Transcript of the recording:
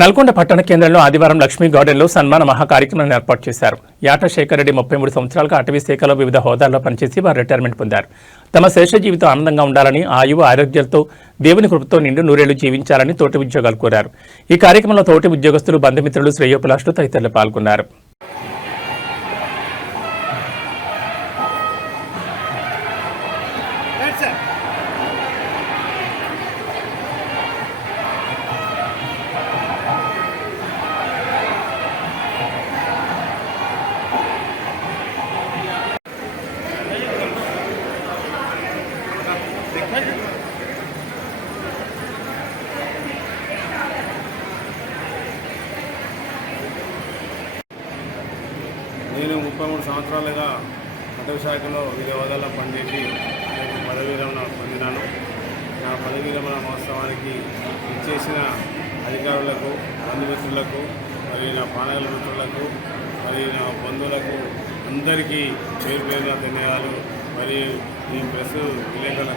నల్గొండ పట్టణ కేంద్రంలో ఆదివారం లక్ష్మీ గార్డెన్లో సన్మాన మహా కార్యక్రమాన్ని ఏర్పాటు చేశారు. యాట శేఖర్ రెడ్డి 33 సంవత్సరాలుగా అటవీ శాఖలో వివిధ హోదాల్లో పనిచేసి వారు రిటైర్మెంట్ పొందారు. తమ శేష జీవితం ఆనందంగా ఉండాలని, ఆయువు ఆరోగ్యాలతో దేవుని కృపతో నిండు నూరేళ్లు జీవించాలని తోటి ఉద్యోగాలు కోరారు. ఈ కార్యక్రమంలో తోటి ఉద్యోగస్తులు, బంధుమిత్రులు, శ్రేయోభిలాషులు తదితరులు పాల్గొన్నారు. నేను 33 సంవత్సరాలుగా అటవీ శాఖలో వివిధ హోదాల్లో పనిచేసి పదవీ విరమణ పొందినాను. నా పదవీ విరమణ మహోత్సవానికి ఇచ్చేసిన అధికారులకు, బంధుమిత్రులకు, మరియు నా పానగల మిత్రులకు, మరియు నా బంధువులకు అందరికీ పేరు పేరున ధన్యవాదాలు. మరియు ఈ ప్రెస్ విలేకరుల